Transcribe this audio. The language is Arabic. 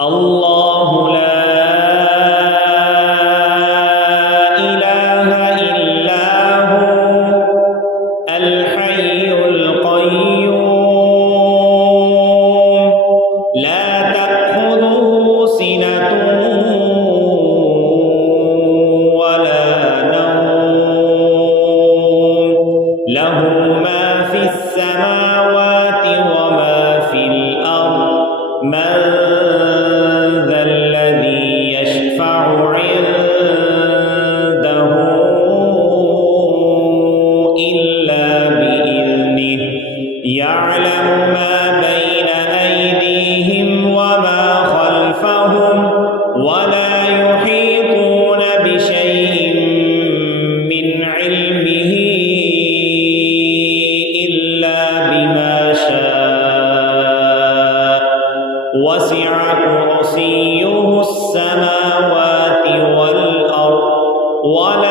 الله لا إله إلا هو الحي القيوم لا تأخذه سنة ولا نوم له ما في السماوات وما في الأرض من ذا الذي يشفع عنده إلا بإذنه يعلم ما بين أيديهم وما خلفهم ولا يحيطون بشيء من علمه إلا بما شاء وسع كرسيه السماوات والأرض ولا